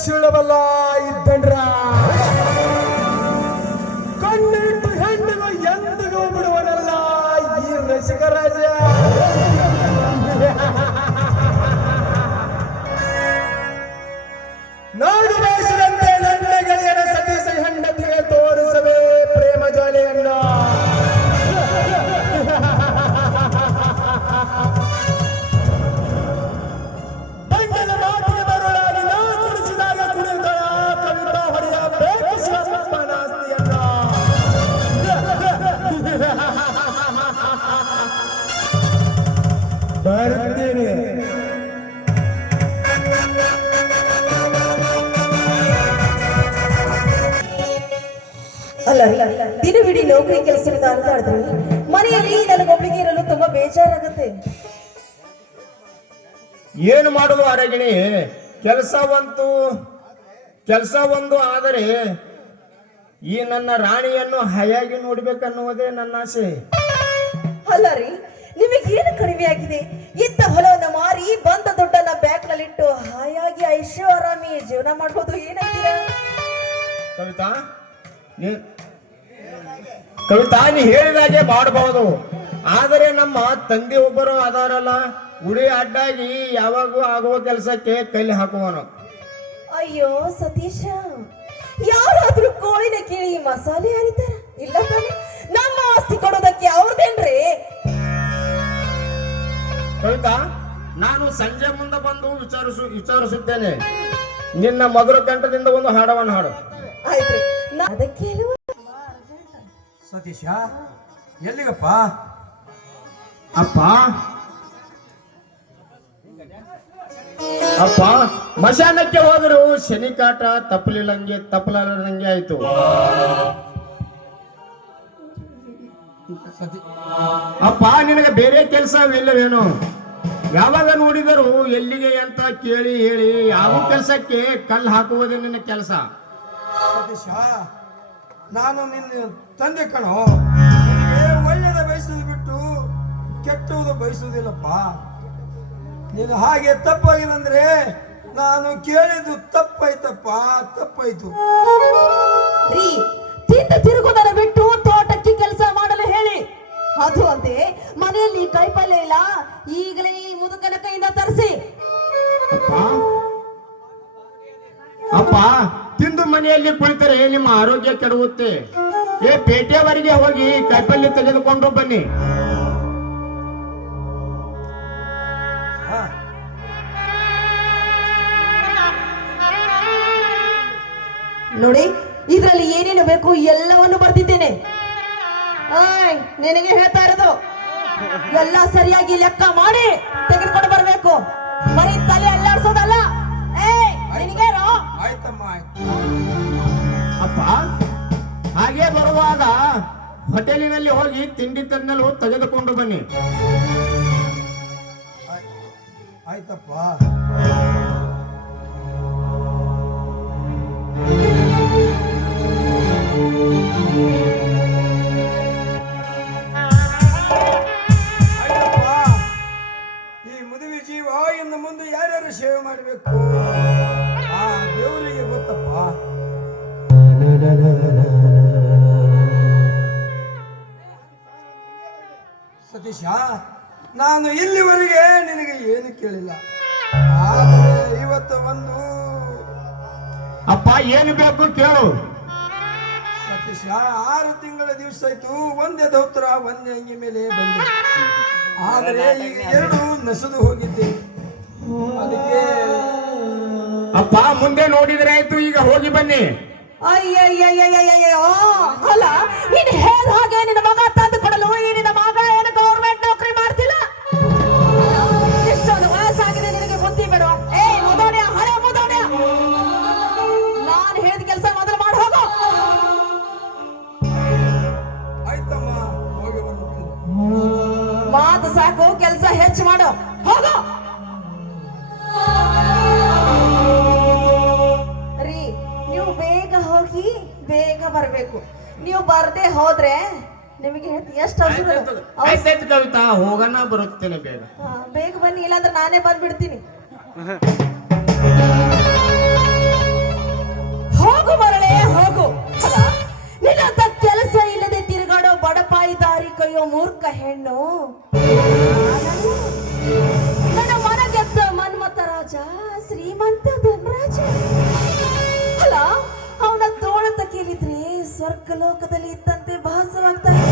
ಶಿಳವಲ್ಲ ಇದ್ದಂಡ್ರ ಕಣ್ಣಿಟ್ಟು ಹೆಣ್ಣಿಗೂ ಎಂದಿಗೂ ಬಿಡುವನಲ್ಲ ಈ ರಸಿಕ ರಾಜ. ನಾಡು ಬಯಸಿದಂತೆ ನನ್ನ ಗೆಳೆಯನ ಸತೀಶ ಹೆಂಡತಿಗೆ ತೋರಿಸವೇ ಪ್ರೇಮ ಜ್ವಾಲೆಯನ್ನ. ಬಂಡನ ಮಾತಿಗೆ ಬರುಳಾಗಿ ನಾ ತುಡಿಸಿದಾಗ ಕುಣಿದ ಕವಿತಾ ಹೊಡೆಯ ಬೇಕಿಸುವ ಪನಾಸ್ತಿಯನ್ನ. ಬರುತ್ತೇನೆ. ಅಲ್ಲ ದಿನವಿಡೀ ನೌಕರಿ ಕೆಲಸದಿಂದ ಅಲ್ಲಾಡಿದ್ರೆ ಮನೆಯಲ್ಲಿ ನನಗೊಬ್ಳಿಗೆ ಇರಲು ತುಂಬಾ ಬೇಜಾರಾಗತ್ತೆ. ಏನು ಮಾಡುದು ಅರಗಿಣಿ, ಕೆಲಸ ಒಂದು ಆದರೆ ಈ ನನ್ನ ರಾಣಿಯನ್ನು ಹಯಾಗಿ ನೋಡ್ಬೇಕನ್ನುವುದೇ ನನ್ನ ಆಸೆ. ಅಲ್ಲ ರೀ, ನಿಮಗೇನು ಕಡಿಮೆ ಆಗಿದೆ? ಇದ್ದ ಹೊಲವನ್ನ ಮಾರಿ ಬಂದ ದುಡ್ಡನ್ನ ಬ್ಯಾಂಕ್ ನಲ್ಲಿಟ್ಟು ಹಾಯಾಗಿ ಐಷಾರಾಮಿ ಜೀವನ ಮಾಡ್ಬೋದು. ಏನಾಗ್ತೀರಾ ಕವಿತಾ, ನೀ ಹೇಳಿದಾಗೆ ಮಾಡಬಹುದು. ಆದರೆ ನಮ್ಮ ತಂದೆ ಒಬ್ಬರು ಅದಾರಲ್ಲ, ಉಡಿ ಅಡ್ಡಾಗಿ ಯಾವಾಗೂ ಆಗುವ ಕೆಲಸಕ್ಕೆ ಕೈಲಿ ಹಾಕುವನು. ಅಯ್ಯೋ ಸತೀಶ, ಯಾರಾದ್ರೂ ಕೋಳಿನ ಕೇಳಿ ಮಸಾಲೆ ಹರಿತಾರ? ಇಲ್ಲ ತಾನೆ. ನಮ್ಮ ಆಸ್ತಿ ಕೊಡೋದಕ್ಕೆ ಅವ್ರದೇನ್ರಿ? ಕವಿತಾ, ನಾನು ಸಂಜೆ ಮುಂದೆ ಬಂದು ವಿಚಾರಿಸುತ್ತೇನೆ. ನಿನ್ನ ಮಧುರ ಕಂಠದಿಂದ ಒಂದು ಹಾಡವನ್ನು ಹಾಡು. ಆಯ್ತು, ಅದಕ್ಕೆ ಸತೀಶ ಎಲ್ಲಿಗಪ್ಪ? ಅಪ್ಪ ಮಶಾನಕ್ಕೆ ಹೋದ್ರು ಶನಿ ಕಾಟ ತಪ್ಪಲಿಲ್ಲಂಗೆ ಆಯ್ತು. ಅಪ್ಪ ನಿನಗೆ ಬೇರೆ ಕೆಲಸವಿಲ್ಲವೇನು? ಯಾವಾಗ ನೋಡಿದರೂ ಎಲ್ಲಿಗೆ ಅಂತ ಕೇಳಿ ಹೇಳಿ ಯಾವ ಕೆಲಸಕ್ಕೆ ಕಲ್ಲು ಹಾಕುವುದೇ ನಿನ್ನ ಕೆಲಸ. ಸತೀಶ, ನಾನು ನಿನ್ನ ತಂದೆ ಕಣೋ. ಒಳ್ಳೆಯದ ಬಯಸುವುದು ಬಿಟ್ಟು ಕೆಟ್ಟುವುದು ಬಯಸುವುದಿಲ್ಲಪ್ಪ. ನೀನು ಹಾಗೆ ತಪ್ಪಾಗಿದಂದ್ರೆ ನಾನು ಕೇಳಿದ್ದು ತಪ್ಪಾಯ್ತಪ್ಪ, ತಪ್ಪಾಯ್ತು. ರೀ, ತಿರುಗುದರ ಬಿಟ್ಟು ತೋಟಕ್ಕೆ ಕೆಲಸ ಮಾಡಲು ಹೇಳಿ. ಅದು ಅಲ್ಲದೆ ಮನೆಯಲ್ಲಿ ಕೈಪಲ್ಯ ಇಲ್ಲ, ಈಗಲೇ ಈ ಮುದುಕನ ಕೈಯಿಂದ ತರಿಸಿ. ಅಪ್ಪ, ತಿಂದು ಮನೆಯಲ್ಲಿ ಕುಳಿತರೆ ನಿಮ್ಮ ಆರೋಗ್ಯ ಕೆಡುತ್ತೆ. ಪೇಟೆಯವರೆಗೆ ಹೋಗಿ ಕೈಪಲ್ಯ ತೆಗೆದುಕೊಂಡು ಬನ್ನಿ. ನೋಡಿ, ಇದ್ರಲ್ಲಿ ಏನೇನು ಬೇಕು ಎಲ್ಲವನ್ನು ಬರ್ತಿದ್ದೇನೆ. ನಿನಗೆ ಹೇಳ್ತಾ ಇರೋದು ಎಲ್ಲ ಸರಿಯಾಗಿ ಲೆಕ್ಕ ಮಾಡಿ ತೆಗೆದುಕೊಂಡು ಬರ್ಬೇಕು. ಬರೀ ತಲೆ ಅಲ್ಲಾಡ್ಸೋದಲ್ಲ. ಅಪ್ಪ, ಹಾಗೆ ಬರುವಾಗ ಹೋಟೆಲಿನಲ್ಲಿ ಹೋಗಿ ತಿಂಡಿ ತನ್ನಲು ತೆಗೆದುಕೊಂಡು ಬನ್ನಿ. ಆಯ್ತಪ್ಪ. ಈ ಮದುವೆ ಜೀವ ಇನ್ನು ಮುಂದೆ ಯಾರ್ಯಾರು ಸೇವೆ ಮಾಡಬೇಕು ಆ ದೇವರಿಗೆ ಗೊತ್ತಪ್ಪ. ಸತೀಶ, ನಾನು ಇಲ್ಲಿವರೆಗೆ ನಿನಗೆ ಏನು ಕೇಳಿಲ್ಲ. ಆದರೆ ಇವತ್ತು ಒಂದು ಅಪ್ಪ, ಏನು ಬೇಕು ಕೇಳು. ಸತೀಶ, 6 ತಿಂಗಳ ದಿವಸ ಆಯ್ತು ಒಂದೇ ದೌತ್ರ ಒಂದೇ ಅಂಗಿ ಮೇಲೆ ಬಂದೆ. ಆದರೆ ಈಗ 2 ನಸದು ಹೋಗಿದ್ದೆ. ಅದಕ್ಕೆ ಅಪ್ಪ, ಮುಂದೆ ನೋಡಿದ್ರೆ ಆಯ್ತು, ಈಗ ಹೋಗಿ ಬನ್ನಿ. ಅಯ್ಯಯ್ಯಯ್ಯಯ್ಯಯ್ಯೋ, ಅಲ್ಲ ನೀನು ಹೇಳ ಹಾಗೆ ನಿನ್ನ ಮಗ ತಂದು ಕೊಡಲು ಈ ನಿನ್ನ ಮಗ ಏನು ಗೌರ್ಮೆಂಟ್ ನೌಕರಿ ಮಾಡ್ತಿಲ್ಲ? ಇಷ್ಟೊಂದು ವಯಸ್ಸಾಗಿದೆ, ನಿನಗೆ ಬುದ್ಧಿ ಬೇಡ? ಮುದೋಡ್ಯ, ಹಳೆ ಮುದೋಡ್ಯ, ನಾನು ಹೇಳಿದ ಕೆಲಸ ಮೊದಲು ಮಾಡಿ ಹೋಗು. ಆಯ್ತಮ್ಮ, ಹೋಗಿ ಬರುತ್ತೇನೆ. ಮಾತು ಸಾಕು, ಕೆಲಸ ಹೆಚ್ಚು ಮಾಡು, ಹೋಗು. ರೀ, ನೀವು ಬೇಗ ಹೋಗಿ ಬೇಗ ಬರ್ಬೇಕು. ನೀವು ಬರ್ದೆ ಹೋದ್ರೆ ನಿಮಗೆ ಎಷ್ಟು ಆಯ್ತಾಯ್ತು ಕವಿತಾ, ಹೋಗೋಣ, ಬರುತ್ತೇನೆ ಬೇಗ. ಬೇಗ ಬನ್ನಿ, ಇಲ್ಲಾಂದ್ರೆ ನಾನೇ ಬಂದ್ಬಿಡ್ತೀನಿ. ಹೋಗು ಮರಳೆ ಹೋಗು. ಅಲ್ಲ, ನಿನ್ನಂತ ಕೆಲಸ ಇಲ್ಲದೆ ತಿರುಗಾಡೋ ಬಡಪಾಯಿ ದಾರಿ ಕೈಯೋ ಮೂರ್ಖ ಹೆಣ್ಣು ನನ್ನ ಮನಗೆದ್ದ ಮನ್ಮತ ರಾಜ ಶ್ರೀಮಂತ ಧನರಾಜ. ಅಲ್ಲ, ಅವನ ತೋಳ ಕೇಳಿದ್ರೆ ಸ್ವರ್ಗಲೋಕದಲ್ಲಿ ಇದ್ದಂತೆ ಭಾಸವಾಗ್ತಾನೆ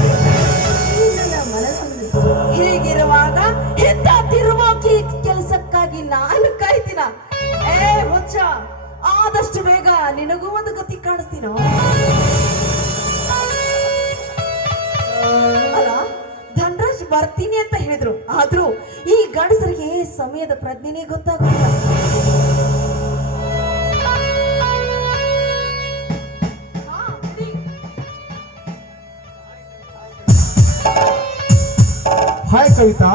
ನನ್ನ ಮನಸ್ಸಿನಲ್ಲಿ. ಹೀಗಿರುವಾಗ ಇಂಥ ತಿರುಮೋಕಿ ಕೆಲಸಕ್ಕಾಗಿ ನಾನು ಕಾಯ್ತೀನ? ಏ ಹುಚ್ಚ, ಆದಷ್ಟು ಬೇಗ ನಿನಗೂ ಒಂದು ಗತಿ ಕಾಣಿಸ್ತೀನೋ. ಅಲ್ಲ, ಧನರಾಜ್ ಬರ್ತೀನಿ ಅಂತ ಹೇಳಿದ್ರು, ಆದ್ರೂ ಈ ಗಂಡಸರಿಗೆ ಸಮಯದ ಪ್ರಜ್ಞೆನೇ ಗೊತ್ತಾಗಲ್ಲ. ಹಾಯ್ ಕವಿತಾ.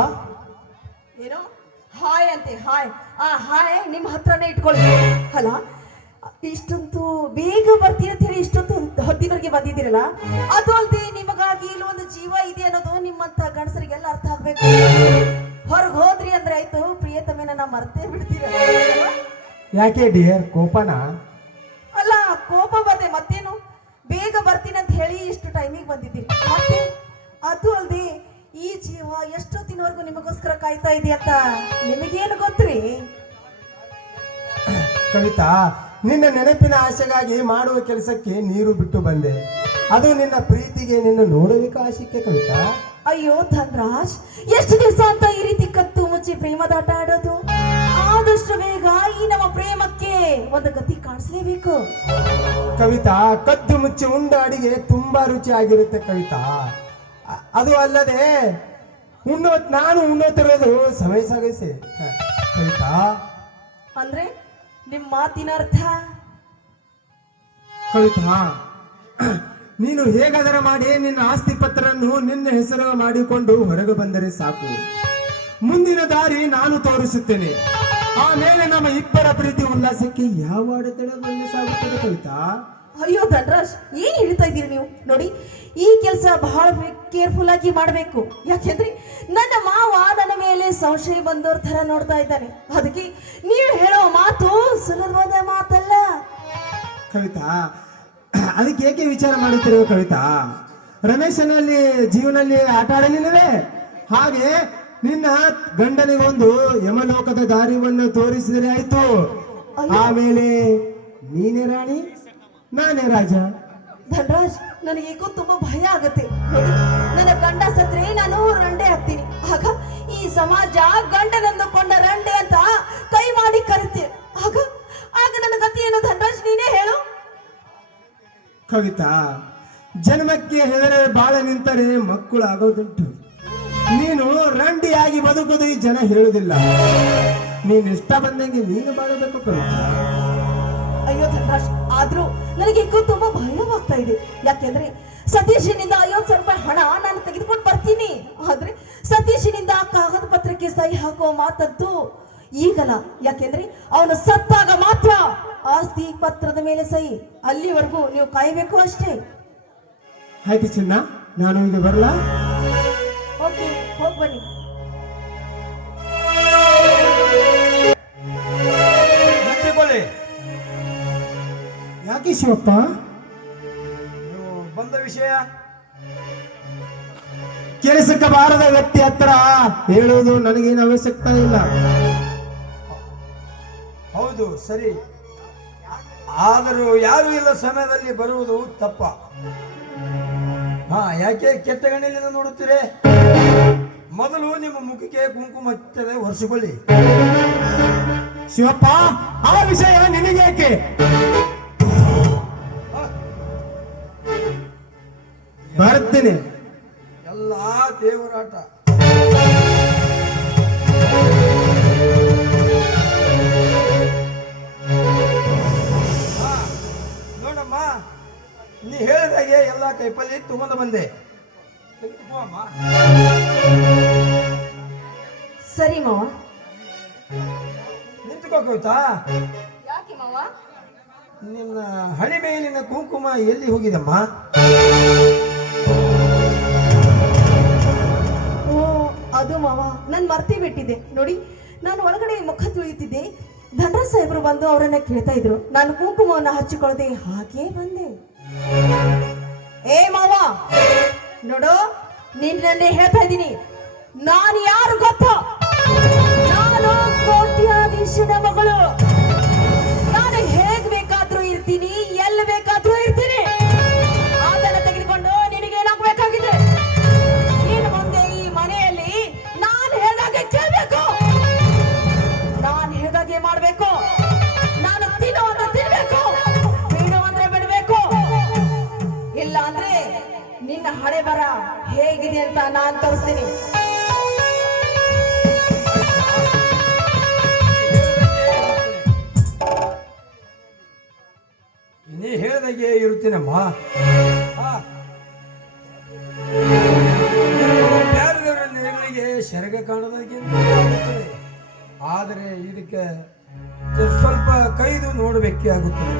ಏನೋ ಹಾಯ್ ಅಂತೆ? ಹಾಯ್ ಹಾಯ್ ನಿಮ್ಮ ಹತ್ರನೇ ಇಟ್ಕೊಳ್ಳಿ. ಅಲ್ಲ, ಇಷ್ಟೊಂದು ಬೇಗ ಬರ್ತೀನಿ ಅಂತ ಹೇಳಿ ಇಷ್ಟೊಂದು ಹೊತ್ತಿನವರೆಗೆ ಬಂದಿದ್ದೀರಲ್ಲ, ಅದು ಅಲ್ಲದೆ ನಿಮಗಾಗಿ ಇಲ್ಲೊಂದು ಜೀವ ಇದೆ ಅನ್ನೋದು ನಿಮ್ಮಂತ ಗಂಡಸರಿಗೆಲ್ಲ ಅರ್ಥ ಆಗ್ಬೇಕು. ಹೊರಗೆ ಹೋದ್ರಿ ಅಂದ್ರೆ ಆಯ್ತು, ಪ್ರಿಯತಮೇನ ಮರ್ತೇ ಬಿಡ್ತೀರ. ಯಾಕೆ ಡಿಯರ್, ಕೋಪನ? ಅಲ್ಲ, ಕೋಪ ಬರ್ದೆ ಮತ್ತೇನು? ಬೇಗ ಬರ್ತೀನಿ ಅಂತ ಹೇಳಿ ಇಷ್ಟು ಟೈಮಿಗೆ ಬಂದಿದ್ದೀರಿ. ಮತ್ತೆ ಅದು ಅಲ್ಲದೆ ಈ ಜೀವ ಎಷ್ಟೊತ್ತಿನವರೆಗೂ ನಿಮಗೋಸ್ಕರ ಕಾಯ್ತಾ ಇದೆ ಅಂತ ನಿಮಗೇನು ಗೊತ್ತ್ರಿ? ಕವಿತಾ, ನಿನ್ನ ನೆನಪಿನ ಆಸೆಗಾಗಿ ಮಾಡುವ ಕೆಲಸಕ್ಕೆ ನೀರು ಬಿಟ್ಟು ಬಂದೆ. ಅದು ನಿನ್ನ ಪ್ರೀತಿಗೆ, ನಿನ್ನ ನೋಡಲಿಕ್ಕೆ ಆಶಿಕೆ ಕವಿತಾ. ಅಯ್ಯೋ ಧನರಾಜ್, ಎಷ್ಟು ದಿವಸ ಅಂತ ಈ ರೀತಿ ಕತ್ತು ಮುಚ್ಚಿ ಪ್ರೇಮದಾಟ ಆಡೋದು? ಆದಷ್ಟು ಬೇಗ ಈ ನಮ್ಮ ಪ್ರೇಮಕ್ಕೆ ಒಂದು ಗತಿ ಕಾಣಿಸ್ಲೇಬೇಕು. ಕವಿತಾ, ಕದ್ದು ಮುಚ್ಚಿ ಉಂಡ ಅಡಿಗೆ ತುಂಬಾ ರುಚಿ ಆಗಿರುತ್ತೆ ಕವಿತಾ. ಅದು ಅಲ್ಲದೆ ನಾನು ಉಣ್ಣೋತಿರೋದು ಸಮಯ ಸಾಗಿಸಿ ಕವಿತಾ. ಅಂದ್ರೆ ನಿಮ್ಮ ಮಾತಿನ ಅರ್ಥ? ಕವಿತಾ, ನೀನು ಹೇಗಾದರೂ ಮಾಡಿ ನಿನ್ನ ಆಸ್ತಿ ಪತ್ರವನ್ನು ನಿನ್ನ ಹೆಸರು ಮಾಡಿಕೊಂಡು ಹೊರಗೆ ಬಂದರೆ ಸಾಕು. ಮುಂದಿನ ದಾರಿ ನಾನು ತೋರಿಸುತ್ತೇನೆ. ಆಮೇಲೆ ನಮ್ಮ ಇಬ್ಬರ ಪ್ರೀತಿ ಉಲ್ಲಾಸಕ್ಕೆ ಯಾವ ಅಡೆತಡೆ ಬಂದು ಸಾಗುತ್ತದೆ ಕವಿತಾ. ಅಯ್ಯೋ ಧನರಾಜ್, ಏನ್ ಹೇಳ್ತಾ ಇದ್ದೀರಿ ನೀವು? ನೋಡಿ, ಈ ಕೆಲಸ ಬಹಳ ಕೇರ್ಫುಲ್ ಆಗಿ ಮಾಡಬೇಕು. ಯಾಕೆಂದ್ರೆ ನನ್ನ ಮಾವ ನನ್ನ ಮೇಲೆ ಸಂಶಯ ಬಂದವ್ರ ತರ ನೋಡ್ತಾ ಇದ್ದಾನೆ. ಅದಕ್ಕೆ ನೀವು ಹೇಳೋ ಮಾತು ಸುಲಭವಾದ ಮಾತಲ್ಲ ಕವಿತಾ. ಅದಕ್ಕೆ ಏಕೆ ವಿಚಾರ ಮಾಡುತ್ತಿರುವ ಕವಿತಾ? ರಮೇಶನಲ್ಲಿ ಜೀವನಲ್ಲಿ ಆಟ ಆಡಲಿಲ್ಲವೇ? ಹಾಗೆ ನಿನ್ನ ಗಂಡನಿಗೊಂದು ಯಮಲೋಕದ ದಾರಿಯನ್ನು ತೋರಿಸಿದರೆ ಆಯ್ತು. ಆಮೇಲೆ ನೀನೇ ರಾಣಿ, ನಾನೇ ರಾಜ. ಧನರಾಜ್, ನನಗೇಕೋ ತುಂಬಾ ಭಯ ಆಗತ್ತೆ. ನೋಡಿ, ನನ್ನ ಗಂಡ ಸತ್ರೆ ನಾನು ರಂಡೆ ಆಗ್ತೀನಿ. ಆಗ ಈ ಸಮಾಜ ಗಂಡನಂದುಕೊಂಡ ರಂಡೆ ಅಂತ ಕೈ ಮಾಡಿ ಕರಿತೆ. ಆಗ ಆಗ ನನ್ನ ಗತಿ ಏನು ಧನರಾಜ್, ನೀನೇ ಹೇಳು. ಕವಿತಾ, ಜನ್ಮಕ್ಕೆ ಹೆದರ ಬಾಳ ನಿಂತರೆ ಮಕ್ಕಳು ಆಗೋದುಂಟು. ನೀನು ರಂಡಿಯಾಗಿ ಬದುಕುವುದು ಈ ಜನ ಹೇಳುವುದಿಲ್ಲ. ನೀನು ಇಷ್ಟ ಬಂದಂಗೆ ನೀನು ಬಾಳಬೇಕು ಕವಿತಾ. ಅಯ್ಯೋ ಧನರಾಜ್, ಆದ್ರೂ ನನಗೆ ತುಂಬಾ ಭಯವಾಗ್ತಾ ಇದೆ. ಯಾಕೆಂದ್ರೆ ಸತೀಶನಿಂದ 50,000 ರೂಪಾಯಿ ಹಣ ನಾನು ತೆಗೆದುಕೊಂಡು ಬರ್ತೀನಿ. ಆದ್ರೆ ಸತೀಶನಿಂದ ಕಾಗದ ಪತ್ರಕ್ಕೆ ಸಹಿ ಹಾಕುವ ಮಾತದ್ದು ಈಗಲ್ಲ. ಯಾಕೆಂದ್ರೆ ಅವನು ಸತ್ತಾಗ ಮಾತ್ರ ಆಸ್ತಿ ಪತ್ರದ ಮೇಲೆ ಸಹಿ. ಅಲ್ಲಿವರೆಗೂ ನೀವು ಕಾಯಬೇಕು ಅಷ್ಟೇ. ಆಯ್ತು ಚಿನ್ನ, ನಾನು ಈಗ ಬರಲಾ? ಓಕೆ, ಹೋಗಿ ಬನ್ನಿ. ಯಾಕೆ ಶಿವಪ್ಪ? ನೀವು ಬಂದ ವಿಷಯ ಕೆಲಸಕ್ಕೆ ಬಾರದ ವ್ಯಕ್ತಿ ಹತ್ರ ಹೇಳುವುದು ನನಗೇನು ಅವಶ್ಯಕತೆ ಇಲ್ಲ. ಹೌದು, ಸರಿ. ಆದರೂ ಯಾರು ಇಲ್ಲ ಸಮಯದಲ್ಲಿ ಬರುವುದು ತಪ್ಪ. ಯಾಕೆ ಕೆಟ್ಟ ಗಣ್ಣಿನಿಂದ ನೋಡುತ್ತೀರಿ? ಮೊದಲು ನಿಮ್ಮ ಮುಖಕ್ಕೆ ಕುಂಕುಮ ಹಚ್ಚದೆ ಒರೆಸಿಕೊಳ್ಳಿ. ಶಿವಪ್ಪ, ಆ ವಿಷಯ ನಿನಗೇಕೆ? ಬರ್ತೀನಿ. ಎಲ್ಲ ದೇವರಾಟ. ನೋಡಮ್ಮ, ನೀ ಹೇಳಿದಾಗೆ ಎಲ್ಲ ಕೈಪಲ್ಲಿ ತಗೊಂಡು ಬಂದೆ. ಸರಿ ಮಾವ. ನಿಂತ್ಕೋ ಕವಿತಾ. ಯಾಕೆ ಮಾವ? ನಿನ್ನ ಹಣಿ ಮೇಲಿನ ಕುಂಕುಮ ಎಲ್ಲಿ ಹೋಗಿದಮ್ಮ? ಓ, ಅದು ಮಾವ, ನಾನು ಮರ್ತಿ ಬಿಟ್ಟಿದ್ದೆ. ನೋಡಿ, ನಾನು ಒಳಗಡೆ ಮುಖ ತೊಳಿತಿದ್ದೆ. ಧನರಾಜ್ ಸಾಹೇಬರು ಬಂದು ಅವರನ್ನ ಕೇಳ್ತಾ ಇದ್ರು. ನಾನು ಕುಂಕುಮವನ್ನ ಹಚ್ಚಿಕೊಳ್ಳದೆ ಹಾಗೇ ಬಂದೆ. ಏ ಮಾವ ನೋಡು, ನಿನ್ನೆ ಹೇಳ್ತಾ ಇದ್ದೀನಿ, ನಾನು ಯಾರು ಗೊತ್ತಾ? ನಾನು ಕೋಟ್ಯಾಧೀಶನ ಮಗಳು. ನಾನು ಹೇಗ್ ಬೇಕಾದ್ರೂ ಇರ್ತೀನಿ, ಎಲ್ಲಿ ಬೇಕಾದ್ರೂ ಇರ್ತೀನಿ. ಅದನ್ನ ತೆಗೆದುಕೊಂಡು ನಿನಗೇನಾಗಬೇಕಾಗಿದೆ? ಇನ್ನು ಮುಂದೆ ಈ ಮನೆಯಲ್ಲಿ ನಾನು ಹೇಳ್ದಾಗೆ ಕೇಳ್ಬೇಕು, ನಾನು ಹೇಳ್ದಾಗೆ ಮಾಡ್ಬೇಕು. ನಾನು ತಿನ್ನುವಂತ ತಿನ್ಬೇಕು, ಬಿಡುವಂದ್ರೆ ಬಿಡ್ಬೇಕು. ಇಲ್ಲ ಅಂದ್ರೆ ನಿನ್ನ ಹಣೆ ಬರ ಹೇಗಿದೆ ಅಂತ ನಾನ್ ತೋರಿಸ್ತೀನಿ. ನೀ ಹೇಳ್ದಾಗೆ ಇರುತ್ತೀನಮ್ಮ. ಬೇರೆದವರ ನೆರಳಿಗೆ ಸೆರಗ ಕಾಣೋದಕ್ಕಿಂತ ಆಗುತ್ತದೆ. ಆದರೆ ಇದಕ್ಕೆ ಸ್ವಲ್ಪ ಕೈದು ನೋಡಬೇಕೇ ಆಗುತ್ತದೆ.